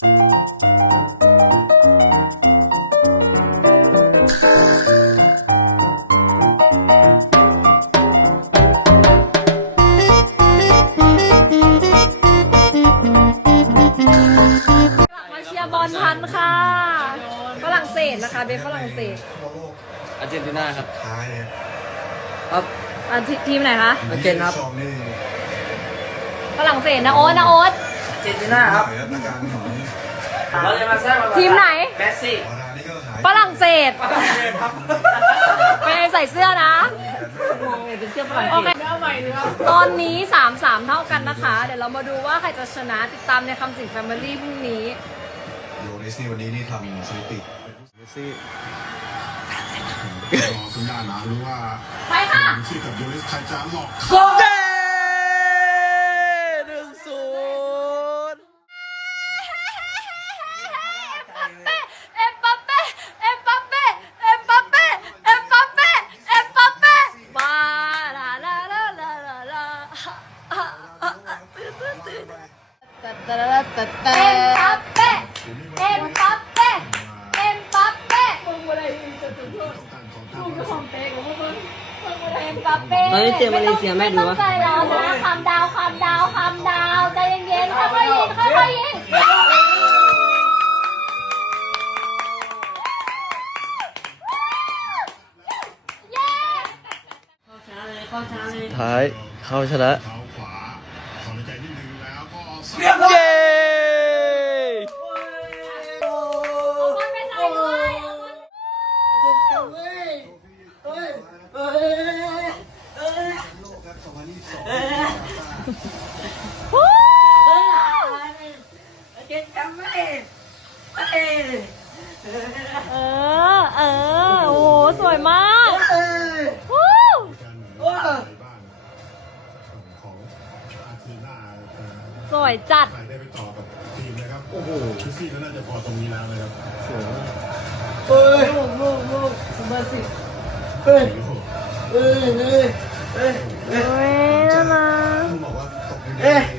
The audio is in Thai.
มาเชียร์บอลทันค่ะ ฝรั่งเศสนะคะเบสฝรั่งเศสอาร์เจนตินาครับท้ายเนี่ยครับอะทีทีมไหนคะ อาร์เจนครับสองนี่ฝรั่งเศสนะโอ๊ตนะโอ๊ต อาร์เจนตินาครับหน่อยครับอาการของ เราจะมาสร้างประวัติทีมไหนแมสซี่วารานี่ก็หายฝรั่งเศสฝรั่งเศสครับไม่ได้ใส่เสื้อนะ เป็นเสื้อฝรั่งโอเศเค สตอนนี้ 3 3 เท่ากันนะคะ เดี๋ยวเรามาดูว่าใครจะชนะติดตามในคำสิงแฟมิลี่พรุ่งนี้ โยนิสนี่วันนี้นี่ทำสถิติเมสซี่รอสัญญาณนะรู้ว่าไปค่ะที่กับโยนิสใครจะหลอก โก้เย้ เอ็มบัปเป้เอ็มบัปเป้เอ็มบัปเป้มึงอะไรจะถึงพูดมึงก็ความเป๊กของพวกมึงมึงอะไรเอ็มบัปเป้ตอนนี้เจอมาเลเซียแม่ดูต้อวะงใจร้อนนะคำดาวคำดาวคำดาวใจเย็นๆค่อยๆยิงค่อยๆยิงเย้ท้ายเข้าชนะ เท้าขวาถอนใจนิดนึงแล้ว ก็สับเย้เอาบอลไปใส่ด้วยเอาบอลโลกครับ2022ฮู้เออ เออ โอ้โห สวยมาก สวยจัด ใครได้ไปต่อกับทีมนะครับโอ้โหคิซี่ก็น่าจะพอตรงนี้แล้วนะครับสวยเฮ้ยโอ้โหเฮ้ยเฮ้ยเฮ้ยเฮ้ยน่ารัก ต้องบอกว่าตกในเ